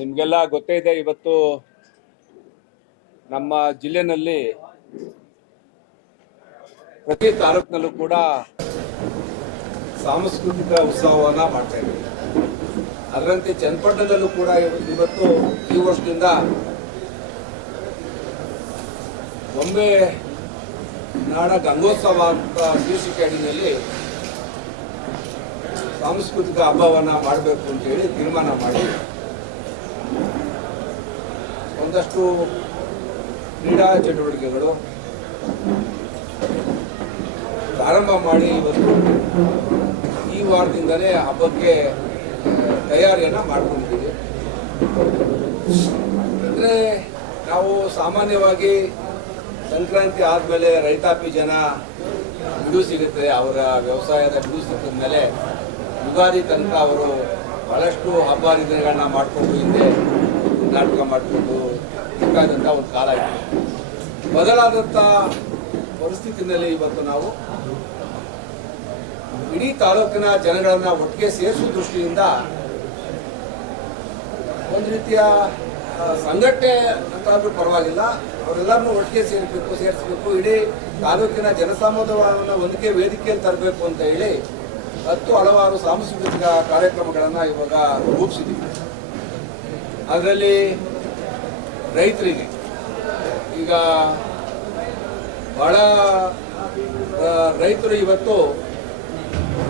ನಿಮಗೆಲ್ಲ ಗೊತ್ತೇ ಇದೆ. ಇವತ್ತು ನಮ್ಮ ಜಿಲ್ಲೆನಲ್ಲಿ ಪ್ರತಿ ತಾಲೂಕಿನಲ್ಲೂ ಕೂಡ ಸಾಂಸ್ಕೃತಿಕ ಉತ್ಸವವನ್ನು ಮಾಡ್ತಾ ಇದ್ದೀವಿ. ಅದರಂತೆ ಚನ್ನಪಟ್ಟಣದಲ್ಲೂ ಕೂಡ ಇವತ್ತು ಈ ವರ್ಷದಿಂದ ಬೊಂಬೆ ನಾಡ ಗಂಗೋತ್ಸವ ಅಂತ ಶೀರ್ಷಿಕೆ ಅಡಿಯಲ್ಲಿ ಸಾಂಸ್ಕೃತಿಕ ಹಬ್ಬವನ್ನು ಮಾಡಬೇಕು ಅಂತೇಳಿ ತೀರ್ಮಾನ ಮಾಡಿ ಒಂದಷ್ಟು ಕ್ರೀಡಾ ಚಟುವಟಿಕೆಗಳು ಪ್ರಾರಂಭ ಮಾಡಿ ಇವತ್ತು ಈ ವಾರದಿಂದಲೇ ಹಬ್ಬಕ್ಕೆ ತಯಾರಿಯನ್ನು ಮಾಡ್ಕೊಂಡಿದ್ದೀವಿ. ಅಂದರೆ ನಾವು ಸಾಮಾನ್ಯವಾಗಿ ಸಂಕ್ರಾಂತಿ ಆದಮೇಲೆ ರೈತಾಪಿ ಜನ ಬಿಡು ಸಿಗುತ್ತೆ, ಅವರ ವ್ಯವಸಾಯದ ಬಿಡು ಸಿಕ್ಕಿದ ಮೇಲೆ ಯುಗಾದಿ ತನಕ ಅವರು ಬಹಳಷ್ಟು ಹಬ್ಬ ಹರಿದಿನಗಳನ್ನ ಮಾಡಿಕೊಂಡು ಹಿಂದೆ ನಾಟಕ ಮಾಡಿಕೊಂಡು ಬೇಕಾದಂಥ ಒಂದು ಕಾಲ ಇದೆ. ಬದಲಾದಂಥ ಪರಿಸ್ಥಿತಿನಲ್ಲಿ ಇವತ್ತು ನಾವು ಇಡೀ ತಾಲೂಕಿನ ಜನಗಳನ್ನು ಒಟ್ಟಿಗೆ ಸೇರಿಸುವ ದೃಷ್ಟಿಯಿಂದ ಒಂದು ರೀತಿಯ ಸಂಘಟನೆ ಅಂತಾದ್ರೂ ಪರವಾಗಿಲ್ಲ, ಅವರೆಲ್ಲರನ್ನೂ ಒಟ್ಟಿಗೆ ಸೇರಿಸಬೇಕು, ಇಡೀ ತಾಲೂಕಿನ ಜನಸಮುದಾಯವನ್ನು ಒಂದಿಗೆ ವೇದಿಕೆಯಲ್ಲಿ ತರಬೇಕು ಅಂತ ಹೇಳಿ ಹಲವಾರು ಸಾಂಸ್ಕೃತಿಕ ಕಾರ್ಯಕ್ರಮಗಳನ್ನು ಇವಾಗ ರೂಪಿಸಿದ್ದೀವಿ. ಅದರಲ್ಲಿ ರೈತರಿಗೆ ಈಗ ಬಹಳ ರೈತರು ಇವತ್ತು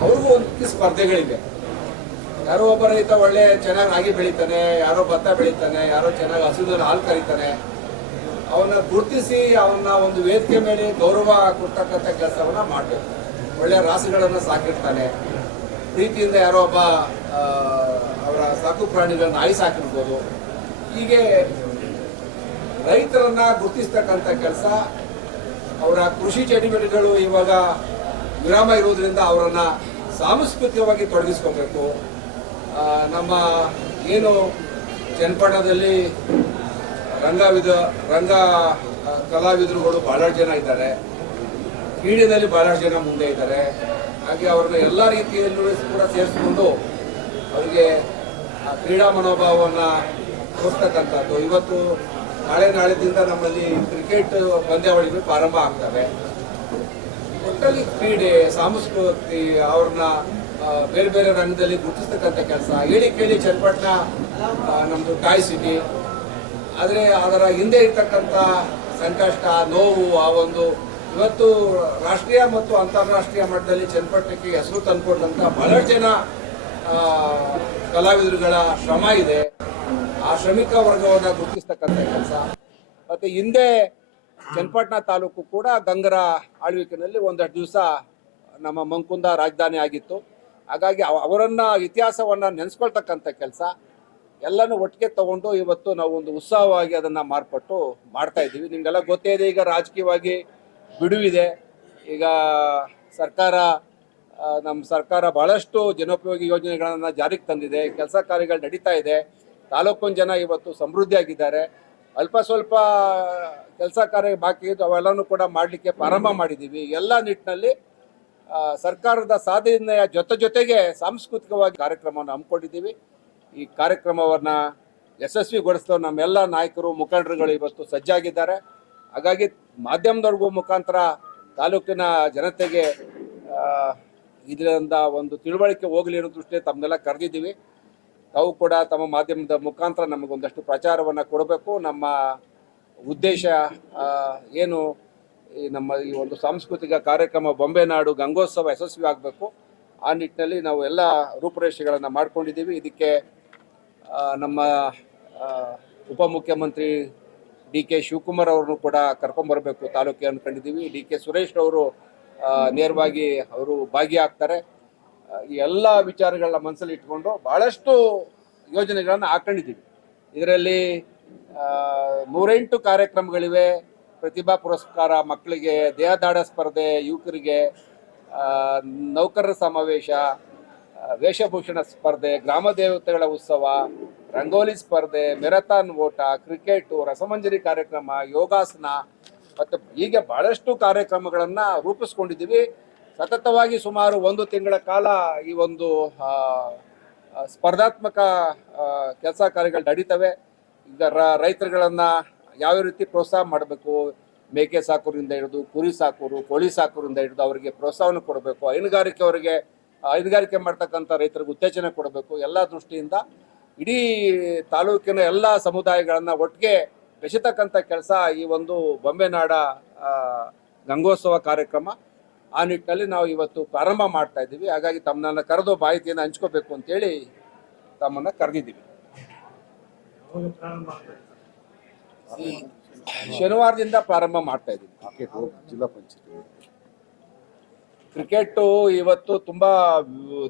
ಅವ್ರಿಗೂ ಒಂದು ಸ್ಪರ್ಧೆಗಳಿವೆ. ಯಾರೋ ಒಬ್ಬ ರೈತ ಒಳ್ಳೆ ಚೆನ್ನಾಗಿ ರಾಗಿ ಬೆಳೀತಾನೆ, ಯಾರೋ ಭತ್ತ ಬೆಳೀತಾನೆ, ಯಾರೋ ಚೆನ್ನಾಗಿ ಹಸುವಿನಲ್ಲಿ ಹಾಲು ಕರೀತಾನೆ, ಅವನ್ನ ಗುರುತಿಸಿ ಅವನ್ನ ಒಂದು ವೇದಿಕೆ ಮೇಲೆ ಗೌರವ ಕೊಡ್ತಕ್ಕಂಥ ಕೆಲಸವನ್ನ ಮಾಡಬೇಕು. ಒಳ್ಳೆಯ ರಾಸುಗಳನ್ನು ಸಾಕಿರ್ತಾನೆ, ಪ್ರೀತಿಯಿಂದ ಯಾರೋ ಒಬ್ಬ ಅವರ ಸಾಕು ಪ್ರಾಣಿಗಳನ್ನ ನಾಯಿ ಸಾಕಿರ್ಬೋದು. ಹೀಗೆ ರೈತರನ್ನ ಗುರುತಿಸ್ತಕ್ಕಂಥ ಕೆಲಸ, ಅವರ ಕೃಷಿ ಚಟುವಟಿಕೆಗಳು ಇವಾಗ ವಿರಾಮ ಇರೋದ್ರಿಂದ ಅವರನ್ನು ಸಾಂಸ್ಕೃತಿಕವಾಗಿ ತೊಡಗಿಸ್ಕೋಬೇಕು. ನಮ್ಮ ಏನು ಚನ್ನಪಟ್ಟಣದಲ್ಲಿ ರಂಗ ಕಲಾವಿದರುಗಳು ಬಹಳಷ್ಟು ಜನ ಇದ್ದಾರೆ, ಕ್ರೀಡೆಯಲ್ಲಿ ಬಹಳಷ್ಟು ಜನ ಮುಂದೆ ಇದ್ದಾರೆ. ಹಾಗೆ ಅವ್ರನ್ನ ಎಲ್ಲ ರೀತಿಯಲ್ಲೂ ಕೂಡ ಸೇರಿಸ್ಕೊಂಡು ಅವರಿಗೆ ಕ್ರೀಡಾ ಮನೋಭಾವವನ್ನು ತೋರಿಸ್ತಕ್ಕಂಥದ್ದು. ಇವತ್ತು ನಾಳೆದಿಂದ ನಮ್ಮಲ್ಲಿ ಕ್ರಿಕೆಟ್ ಪಂದ್ಯಾವಳಿಗಳು ಪ್ರಾರಂಭ ಆಗ್ತವೆ. ಒಟ್ಟಲ್ಲಿ ಕ್ರೀಡೆ, ಸಂಸ್ಕೃತಿ ಅವ್ರನ್ನ ಬೇರೆ ಬೇರೆ ರಂಗದಲ್ಲಿ ಗುರುತಿಸ್ತಕ್ಕಂಥ ಕೆಲಸ. ಕೇಳಿ ಚನ್ನಪಟ್ಟಣ ನಮ್ಮದು ಟಾಯ್ ಸಿಟಿ, ಆದರೆ ಅದರ ಹಿಂದೆ ಇರ್ತಕ್ಕಂಥ ಸಂಕಷ್ಟ, ನೋವು, ಆ ಒಂದು ಇವತ್ತು ರಾಷ್ಟ್ರೀಯ ಮತ್ತು ಅಂತಾರಾಷ್ಟ್ರೀಯ ಮಟ್ಟದಲ್ಲಿ ಚನ್ನಪಟ್ಟಣಕ್ಕೆ ಹೆಸರು ತಂದುಕೊಟ್ಟಂಥ ಬಹಳಷ್ಟು ಜನ ಕಲಾವಿದರುಗಳ ಶ್ರಮ ಇದೆ. ಆ ಶ್ರಮಿಕ ವರ್ಗವನ್ನು ಗುರುತಿಸ್ತಕ್ಕಂಥ ಕೆಲಸ. ಮತ್ತು ಹಿಂದೆ ಚನ್ನಪಟ್ಟಣ ತಾಲೂಕು ಕೂಡ ಗಂಗರ ಆಳ್ವಿಕೆಯಲ್ಲಿ ಒಂದಷ್ಟು ದಿವಸ ನಮ್ಮ ಮಂಕುಂದ ರಾಜಧಾನಿ ಆಗಿತ್ತು. ಹಾಗಾಗಿ ಅವರನ್ನ ಇತಿಹಾಸವನ್ನು ನೆನೆಸ್ಕೊಳ್ತಕ್ಕಂಥ ಕೆಲಸ ಎಲ್ಲನೂ ಒಟ್ಟಿಗೆ ತಗೊಂಡು ಇವತ್ತು ನಾವು ಒಂದು ಉತ್ಸವವಾಗಿ ಅದನ್ನು ಮಾರ್ಪಟ್ಟು ಮಾಡ್ತಾ ಇದ್ದೀವಿ. ನಿಮಗೆಲ್ಲ ಗೊತ್ತೇ ಇದೆ, ಈಗ ರಾಜಕೀಯವಾಗಿ ಬಿಡುವಿದೆ. ಈಗ ನಮ್ಮ ಸರ್ಕಾರ ಬಹಳಷ್ಟು ಜನೋಪಯೋಗಿ ಯೋಜನೆಗಳನ್ನು ಜಾರಿಗೆ ತಂದಿದೆ, ಕೆಲಸ ಕಾರ್ಯಗಳು ನಡೀತಾ ಇದೆ. ತಾಲೂಕಿನ ಜನ ಇವತ್ತು ಸಮೃದ್ಧಿಯಾಗಿದ್ದಾರೆ. ಅಲ್ಪ ಸ್ವಲ್ಪ ಕೆಲಸ ಕಾರ್ಯ ಬಾಕಿ ಇದ್ದು ಅವೆಲ್ಲನೂ ಕೂಡ ಮಾಡಲಿಕ್ಕೆ ಪ್ರಾರಂಭ ಮಾಡಿದ್ದೀವಿ. ಎಲ್ಲ ನಿಟ್ಟಿನಲ್ಲಿ ಸರ್ಕಾರದ ಸಾಧನೆಯ ಜೊತೆಗೆ ಸಾಂಸ್ಕೃತಿಕವಾಗಿ ಕಾರ್ಯಕ್ರಮವನ್ನು ಹಮ್ಮಿಕೊಂಡಿದ್ದೀವಿ. ಈ ಕಾರ್ಯಕ್ರಮವನ್ನು ಯಶಸ್ವಿಗೊಳಿಸಲು ನಮ್ಮೆಲ್ಲ ನಾಯಕರು, ಮುಖಂಡರುಗಳು ಇವತ್ತು ಸಜ್ಜಾಗಿದ್ದಾರೆ. ಹಾಗಾಗಿ ಮಾಧ್ಯಮದವ್ರಿಗೂ ಮುಖಾಂತರ ತಾಲೂಕಿನ ಜನತೆಗೆ ಇದರಿಂದ ಒಂದು ತಿಳುವಳಿಕೆ ಹೋಗಲಿ ಅನ್ನೋ ದೃಷ್ಟಿಯಲ್ಲಿ ತಮ್ಮನ್ನೆಲ್ಲ ಕರೆದಿದ್ದೀವಿ. ತಾವು ಕೂಡ ತಮ್ಮ ಮಾಧ್ಯಮದ ಮುಖಾಂತರ ನಮಗೊಂದಷ್ಟು ಪ್ರಚಾರವನ್ನು ಕೊಡಬೇಕು. ನಮ್ಮ ಉದ್ದೇಶ ಏನು, ನಮ್ಮ ಈ ಒಂದು ಸಾಂಸ್ಕೃತಿಕ ಕಾರ್ಯಕ್ರಮ ಬೊಂಬೆ ನಾಡು ಗಂಗೋತ್ಸವ ಯಶಸ್ವಿ ಆಗಬೇಕು. ಆ ನಿಟ್ಟಿನಲ್ಲಿ ನಾವು ಎಲ್ಲ ರೂಪುರೇಷೆಗಳನ್ನು ಮಾಡ್ಕೊಂಡಿದ್ದೀವಿ. ಇದಕ್ಕೆ ನಮ್ಮ ಉಪಮುಖ್ಯಮಂತ್ರಿ ಡಿ.ಕೆ. ಶಿವಕುಮಾರ್ ಅವರನ್ನು ಕೂಡ ಕರ್ಕೊಂಬರಬೇಕು ತಾಲೂಕಿಗೆ ಅಂದ್ಕೊಂಡಿದ್ದೀವಿ. ಡಿ.ಕೆ. ಸುರೇಶ್ ಅವರು ನೇರವಾಗಿ ಅವರು ಭಾಗಿಯಾಗ್ತಾರೆ. ಈ ಎಲ್ಲ ವಿಚಾರಗಳನ್ನ ಮನಸ್ಸಲ್ಲಿ ಇಟ್ಕೊಂಡು ಬಹಳಷ್ಟು ಯೋಜನೆಗಳನ್ನು ಹಾಕೊಂಡಿದ್ದೀವಿ. ಇದರಲ್ಲಿ 108 ಕಾರ್ಯಕ್ರಮಗಳಿವೆ. ಪ್ರತಿಭಾ ಪುರಸ್ಕಾರ ಮಕ್ಕಳಿಗೆ, ದೇಹದಾಢ್ಯ ಸ್ಪರ್ಧೆ ಯುವಕರಿಗೆ, ನೌಕರರ ಸಮಾವೇಶ, ವೇಷಭೂಷಣ ಸ್ಪರ್ಧೆ, ಗ್ರಾಮ ದೇವತೆಗಳ ಉತ್ಸವ, ರಂಗೋಲಿ ಸ್ಪರ್ಧೆ, ಮೆರಥಾನ್ ಓಟ, ಕ್ರಿಕೆಟು, ರಸಮಂಜರಿ ಕಾರ್ಯಕ್ರಮ, ಯೋಗಾಸನ ಮತ್ತು ಹೀಗೆ ಬಹಳಷ್ಟು ಕಾರ್ಯಕ್ರಮಗಳನ್ನು ರೂಪಿಸ್ಕೊಂಡಿದ್ದೀವಿ. ಸತತವಾಗಿ ಸುಮಾರು 1 ತಿಂಗಳ ಕಾಲ ಈ ಒಂದು ಸ್ಪರ್ಧಾತ್ಮಕ ಕೆಲಸ ಕಾರ್ಯಗಳು ನಡೀತವೆ. ಈಗ ರೈತರುಗಳನ್ನು ಯಾವ ರೀತಿ ಪ್ರೋತ್ಸಾಹ ಮಾಡಬೇಕು, ಮೇಕೆ ಸಾಕೋರಿಂದ ಹಿಡಿದು ಕುರಿ ಸಾಕೋರು, ಕೋಳಿ ಸಾಕೋರಿಂದ ಹಿಡಿದು ಅವರಿಗೆ ಪ್ರೋತ್ಸಾಹವನ್ನು ಕೊಡಬೇಕು. ಹೈನುಗಾರಿಕೆ ಮಾಡ್ತಕ್ಕಂಥ ರೈತರಿಗೆ ಉತ್ತೇಜನ ಕೊಡಬೇಕು. ಎಲ್ಲ ದೃಷ್ಟಿಯಿಂದ ಇಡೀ ತಾಲೂಕಿನ ಎಲ್ಲ ಸಮುದಾಯಗಳನ್ನು ಒಟ್ಟಿಗೆ ಬೆಸೆತಕ್ಕಂಥ ಕೆಲಸ ಈ ಒಂದು ಬೊಂಬೆನಾಡ ಗಂಗೋತ್ಸವ ಕಾರ್ಯಕ್ರಮ. ಆ ನಿಟ್ಟಿನಲ್ಲಿ ನಾವು ಇವತ್ತು ಪ್ರಾರಂಭ ಮಾಡ್ತಾ ಇದ್ದೀವಿ. ಹಾಗಾಗಿ ತಮ್ಮನ್ನ ಕರೆದು ಮಾಹಿತಿಯನ್ನು ಹಂಚ್ಕೋಬೇಕು ಅಂತೇಳಿ ತಮ್ಮನ್ನು ಕರೆದಿದ್ದೀವಿ. ಶನಿವಾರದಿಂದ ಪ್ರಾರಂಭ ಮಾಡ್ತಾ ಇದ್ದೀವಿ. ಜಿಲ್ಲಾ ಪಂಚಾಯತ್ ಕ್ರಿಕೆಟ್ ಇವತ್ತು ತುಂಬಾ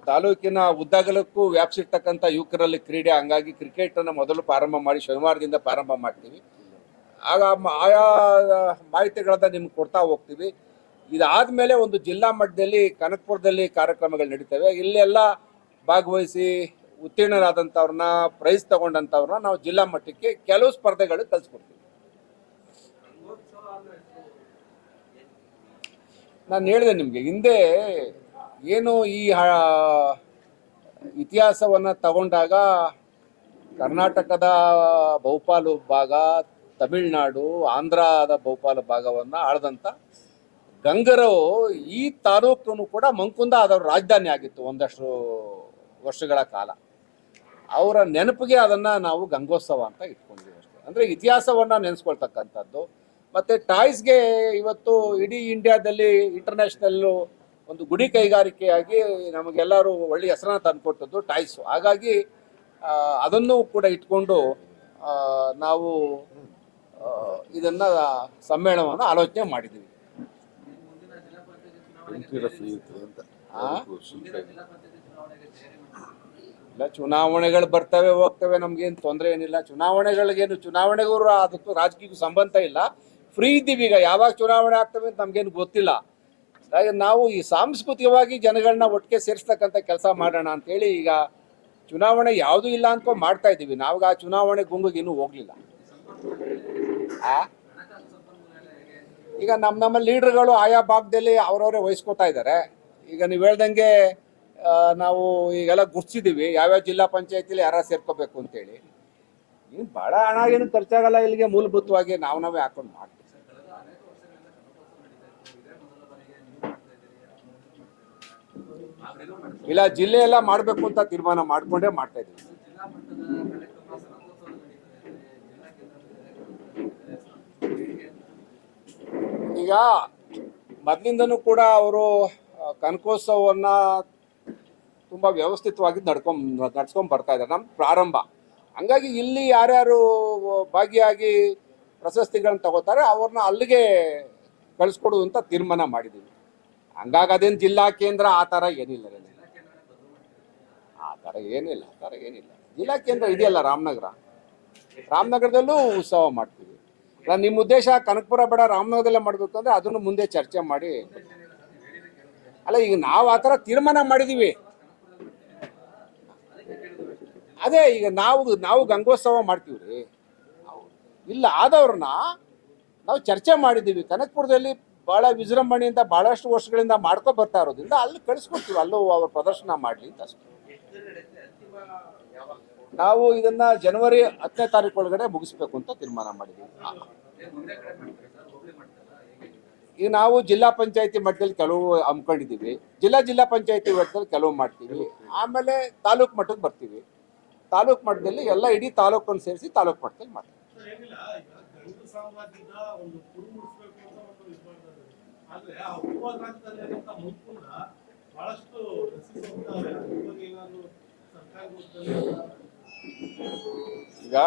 ತಾಲೂಕಿನ ಉದ್ದಗಲಕ್ಕೂ ವ್ಯಾಪಿಸಿರ್ತಕ್ಕಂಥ ಯುವಕರಲ್ಲಿ ಕ್ರೀಡೆ. ಹಂಗಾಗಿ ಕ್ರಿಕೆಟ್ ಅನ್ನು ಮೊದಲು ಪ್ರಾರಂಭ ಮಾಡಿ ಶನಿವಾರದಿಂದ ಪ್ರಾರಂಭ ಮಾಡ್ತೀವಿ. ಆಗ ಆಯಾ ಮಾಹಿತಿಗಳನ್ನ ನಿಮ್ಗೆ ಕೊಡ್ತಾ ಹೋಗ್ತೀವಿ. ಇದಾದ್ಮೇಲೆ ಒಂದು ಜಿಲ್ಲಾ ಮಟ್ಟದಲ್ಲಿ ಕನಕಪುರದಲ್ಲಿ ಕಾರ್ಯಕ್ರಮಗಳು ನಡೀತವೆ. ಇಲ್ಲೆಲ್ಲ ಭಾಗವಹಿಸಿ ಉತ್ತೀರ್ಣರಾದಂಥವ್ರನ್ನ, ಪ್ರೈಸ್ ತಗೊಂಡಂಥವ್ರನ್ನ ನಾವು ಜಿಲ್ಲಾ ಮಟ್ಟಕ್ಕೆ ಕೆಲವು ಸ್ಪರ್ಧೆಗಳು ಕಲಿಸ್ಕೊಡ್ತೀವಿ. ನಾನು ಹೇಳಿದೆ ನಿಮಗೆ ಹಿಂದೆ ಏನು ಈ ಇತಿಹಾಸವನ್ನು ತಗೊಂಡಾಗ ಕರ್ನಾಟಕದ ಬಹುಪಾಲು ಭಾಗ, ತಮಿಳುನಾಡು, ಆಂಧ್ರದ ಬಹುಪಾಲು ಭಾಗವನ್ನು ಆಳದಂಥ ಗಂಗರು ಈ ತಾಲೂಕು ಕೂಡ ಮಂಕುಂದ ಅದರ ರಾಜಧಾನಿ ಆಗಿತ್ತು ಒಂದಷ್ಟು ವರ್ಷಗಳ ಕಾಲ. ಅವರ ನೆನಪಿಗೆ ಅದನ್ನು ನಾವು ಗಂಗೋತ್ಸವ ಅಂತ ಇಟ್ಕೊಂಡಿದ್ದೀವಿ ಅಷ್ಟೇ. ಅಂದರೆ ಇತಿಹಾಸವನ್ನು ನೆನೆಸ್ಕೊಳ್ತಕ್ಕಂಥದ್ದು. ಮತ್ತು ಟಾಯ್ಸ್ಗೆ ಇವತ್ತು ಇಡೀ ಇಂಡಿಯಾದಲ್ಲಿ ಇಂಟರ್ನ್ಯಾಷನಲ್ಲು ಒಂದು ಗುಡಿ ಕೈಗಾರಿಕೆಯಾಗಿ ನಮಗೆಲ್ಲರೂ ಒಳ್ಳೆಯ ಹೆಸರನ್ನು ತಂದುಕೊಟ್ಟದ್ದು ಟಾಯ್ಸು. ಹಾಗಾಗಿ ಅದನ್ನು ಕೂಡ ಇಟ್ಕೊಂಡು ನಾವು ಇದನ್ನು ಸಮ್ಮೇಳನವನ್ನು ಆಲೋಚನೆ ಮಾಡಿದ್ದೀವಿ. ಇಲ್ಲ, ಚುನಾವಣೆಗಳು ಬರ್ತವೆ ಹೋಗ್ತವೆ, ನಮ್ಗೇನು ತೊಂದರೆ ಏನಿಲ್ಲ. ಚುನಾವಣೆಗೂ ಅದಕ್ಕೂ ರಾಜಕೀಯಕ್ಕೂ ಸಂಬಂಧ ಇಲ್ಲ. ಫ್ರೀ ಇದ್ದೀವಿ. ಈಗ ಯಾವಾಗ ಚುನಾವಣೆ ಆಗ್ತವೆ ಅಂತ ನಮ್ಗೇನು ಗೊತ್ತಿಲ್ಲ. ಹಾಗೆ ನಾವು ಈ ಸಾಂಸ್ಕೃತಿಕವಾಗಿ ಜನಗಳನ್ನ ಒಟ್ಟಿಗೆ ಸೇರಿಸ್ತಕ್ಕಂಥ ಕೆಲಸ ಮಾಡೋಣ ಅಂತೇಳಿ ಈಗ ಚುನಾವಣೆ ಯಾವುದೂ ಇಲ್ಲ ಅನ್ಕೊಂಡು ಮಾಡ್ತಾ ಇದ್ದೀವಿ. ನಾವು ಆ ಚುನಾವಣೆ ಗುಂಗಿಗೆ ಇನ್ನೂ ಹೋಗ್ಲಿಲ್ಲ. ಈಗ ನಮ್ಮ ಲೀಡರ್ಗಳು ಆಯಾ ಭಾಗದಲ್ಲಿ ಅವರವರೇ ವಹಿಸ್ಕೊತಾ ಇದ್ದಾರೆ. ಈಗ ನೀವು ಹೇಳ್ದಂಗೆ ನಾವು ಈಗೆಲ್ಲ ಗುರ್ತಿಸಿದ್ದೀವಿ ಯಾವ್ಯಾವ ಜಿಲ್ಲಾ ಪಂಚಾಯತಿಲಿ ಯಾರು ಸೇರ್ಕೋಬೇಕು ಅಂತೇಳಿ. ಏನು ಭಾಳ ಹಣ ಏನು ಖರ್ಚಾಗಲ್ಲ ಇಲ್ಲಿಗೆ. ಮೂಲಭೂತವಾಗಿ ನಾವೇ ಹಾಕೊಂಡು ಮಾಡ್ತೀವಿ. ಇಲ್ಲ, ಜಿಲ್ಲೆ ಎಲ್ಲ ಮಾಡಬೇಕು ಅಂತ ತೀರ್ಮಾನ ಮಾಡ್ಕೊಂಡೇ ಮಾಡ್ತಾ ಇದ್ದೀವಿ. ಈಗ ಮೊದಲಿಂದನೂ ಕೂಡ ಅವರು ಕನಕೋತ್ಸವವನ್ನು ತುಂಬ ವ್ಯವಸ್ಥಿತವಾಗಿ ನಡ್ಸ್ಕೊಂಡು ಬರ್ತಾ ಇದ್ದಾರೆ. ನಮ್ಮ ಪ್ರಾರಂಭ ಹಂಗಾಗಿ ಇಲ್ಲಿ ಯಾರ್ಯಾರು ಭಾಗಿಯಾಗಿ ಪ್ರಶಸ್ತಿಗಳನ್ನ ತಗೋತಾರೆ ಅವ್ರನ್ನ ಅಲ್ಲಿಗೆ ಕಳಿಸ್ಕೊಡೋದು ಅಂತ ತೀರ್ಮಾನ ಮಾಡಿದ್ದೀವಿ. ಹಂಗಾಗಿ ಅದೇನು ಜಿಲ್ಲಾ ಕೇಂದ್ರ ಆ ಥರ ಏನಿಲ್ಲ. ಆ ಥರ ಏನಿಲ್ಲ. ಜಿಲ್ಲಾ ಕೇಂದ್ರ ಇದೆಯಲ್ಲ ರಾಮನಗರದಲ್ಲೂ ಉತ್ಸವ ಮಾಡ್ತೀವಿ. ನಿಮ್ಮ ಉದ್ದೇಶ ಕನಕಪುರ ಬೇಡ ರಾಮನಗರದಲ್ಲೇ ಮಾಡಬೇಕು ಅಂದರೆ ಅದನ್ನು ಮುಂದೆ ಚರ್ಚೆ ಮಾಡಿ. ಅಲ್ಲ, ಈಗ ನಾವು ಆ ಥರ ತೀರ್ಮಾನ ಮಾಡಿದ್ದೀವಿ. ಅದೇ ಈಗ ನಾವು ಗಂಗೋತ್ಸವ ಮಾಡ್ತೀವಿ ರೀ. ಇಲ್ಲ ಆದವ್ರನ್ನ ನಾವು ಚರ್ಚೆ ಮಾಡಿದ್ದೀವಿ. ಕನಕಪುರದಲ್ಲಿ ಭಾಳ ವಿಜೃಂಭಣೆಯಿಂದ ಭಾಳಷ್ಟು ವರ್ಷಗಳಿಂದ ಮಾಡ್ಕೊ ಬರ್ತಾ ಇರೋದ್ರಿಂದ ಅಲ್ಲಿ ಕಳಿಸ್ಕೊಡ್ತೀವಿ. ಅಲ್ಲೂ ಅವ್ರ ಪ್ರದರ್ಶನ ಮಾಡಲಿ ಅಂತ ಅಷ್ಟೇ. ನಾವು ಇದನ್ನ ಜನವರಿ 10ನೇ ತಾರೀಕು ಒಳಗಡೆ ಮುಗಿಸ್ಬೇಕು ಅಂತ ತೀರ್ಮಾನ ಮಾಡಿದ್ದೀವಿ. ಈಗ ನಾವು ಜಿಲ್ಲಾ ಪಂಚಾಯತಿ ಮಟ್ಟದಲ್ಲಿ ಕೆಲವು ಹಮ್ಮಿಕೊಂಡಿದ್ದೀವಿ. ಜಿಲ್ಲಾ ಪಂಚಾಯತಿ ಮಟ್ಟದಲ್ಲಿ ಕೆಲವು ಮಾಡ್ತೀವಿ. ಆಮೇಲೆ ತಾಲೂಕು ಮಟ್ಟಕ್ಕೆ ಬರ್ತೀವಿ. ತಾಲೂಕು ಮಟ್ಟದಲ್ಲಿ ಎಲ್ಲ ಇಡೀ ತಾಲೂಕನ್ನು ಸೇರಿಸಿ ತಾಲೂಕು ಮಟ್ಟದಲ್ಲಿ ಮಾಡ್ತೀವಿ. ಈಗ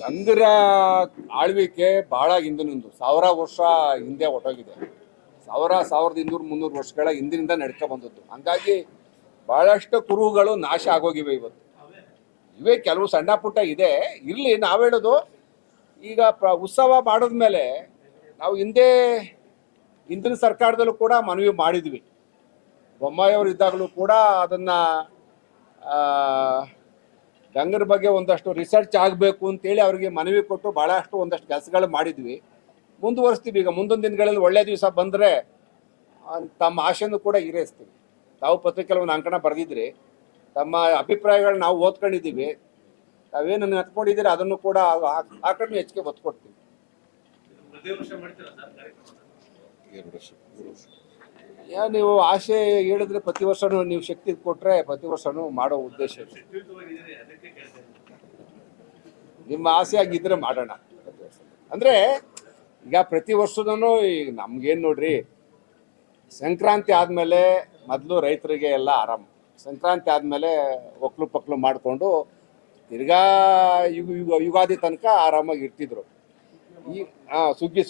ಗಂಗರ ಆಳ್ವಿಕೆ ಬಹಳ ಹಿಂದಿನಿಂದ 1000 ವರ್ಷ ಹಿಂದೆ ಹೊಟ್ಟೋಗಿದೆ. 1200-300 ವರ್ಷಗಳ ಹಿಂದಿನಿಂದ ನಡ್ಕೊ ಬಂದದ್ದು. ಹಂಗಾಗಿ ಬಹಳಷ್ಟು ಕುರುಹುಗಳು ನಾಶ ಆಗೋಗಿವೆ. ಇವತ್ತು ಇವೇ ಕೆಲವು ಸಣ್ಣ ಪುಟ್ಟ ಇದೆ, ಇರಲಿ. ನಾವು ಹೇಳೋದು ಈಗ ಉತ್ಸವ ಮಾಡಿದ್ಮೇಲೆ ನಾವು ಹಿಂದಿನ ಸರ್ಕಾರದಲ್ಲೂ ಕೂಡ ಮನವಿ ಮಾಡಿದ್ವಿ. ಬೊಮ್ಮಾಯಿಯವರು ಇದ್ದಾಗಲೂ ಕೂಡ ಅದನ್ನು ಗಂಗರ ಬಗ್ಗೆ ಒಂದಷ್ಟು ರಿಸರ್ಚ್ ಆಗಬೇಕು ಅಂತೇಳಿ ಅವರಿಗೆ ಮನವಿ ಕೊಟ್ಟು ಭಾಳಷ್ಟು ಒಂದಷ್ಟು ಕೆಲಸಗಳು ಮಾಡಿದ್ವಿ. ಮುಂದುವರಿಸ್ತೀವಿ. ಈಗ ಮುಂದೊಂದು ದಿನಗಳಲ್ಲಿ ಒಳ್ಳೆ ದಿವಸ ಬಂದರೆ ತಮ್ಮ ಆಶೆನೂ ಕೂಡ ಈರೈಸ್ತೀವಿ. ತಾವು ಪತ್ರಿಕೆಯಲ್ಲಿ ಒಂದು ಅಂಕಣ ಬರೆದಿದ್ರಿ. ತಮ್ಮ ಅಭಿಪ್ರಾಯಗಳನ್ನ ನಾವು ಓದ್ಕೊಂಡಿದ್ದೀವಿ. ತಾವೇನು ಹತ್ಕೊಂಡಿದ್ದೀರಿ ಅದನ್ನು ಕೂಡ ಆ ಕಡೆ ಹೆಚ್ಚಿಗೆ ಒತ್ತು ಕೊಡ್ತೀವಿ. ನೀವು ಆಸೆ ಹೇಳಿದ್ರೆ ಪ್ರತಿ ವರ್ಷನೂ ನೀವು ಶಕ್ತಿ ಕೊಟ್ಟರೆ ಪ್ರತಿ ವರ್ಷನೂ ಮಾಡೋ ಉದ್ದೇಶ ಇದೆ. ನಿಮ್ಮ ಆಸೆ ಆಗಿದ್ರೆ ಮಾಡೋಣ. ಅಂದರೆ ಈಗ ಪ್ರತಿ ವರ್ಷದೂ ಈಗ ನಮ್ಗೇನು ನೋಡ್ರಿ, ಸಂಕ್ರಾಂತಿ ಆದಮೇಲೆ ಮೊದಲು ರೈತರಿಗೆ ಎಲ್ಲ ಆರಾಮ. ಸಂಕ್ರಾಂತಿ ಆದಮೇಲೆ ಒಕ್ಲು ಪಕ್ಲು ಮಾಡಿಕೊಂಡು ತಿರ್ಗಾ ಯುಗಾದಿ ತನಕ ಆರಾಮಾಗಿ ಇರ್ತಿದ್ರು. ಈ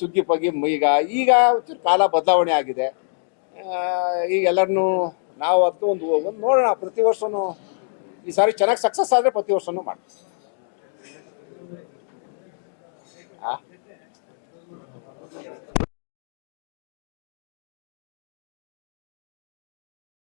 ಸುಗ್ಗಿ ಪಗ್ಗಿ ಈಗ ಕಾಲ ಬದಲಾವಣೆ ಆಗಿದೆ. ಈಗ ಎಲ್ಲರನ್ನೂ ನಾವು ಅದಕ್ಕೆ ಒಂದು ನೋಡೋಣ. ಪ್ರತಿ ವರ್ಷವೂ ಈ ಸಾರಿ ಚೆನ್ನಾಗಿ ಸಕ್ಸಸ್ ಆದರೆ ಪ್ರತಿ ವರ್ಷವೂ ಮಾಡ್ತೀವಿ.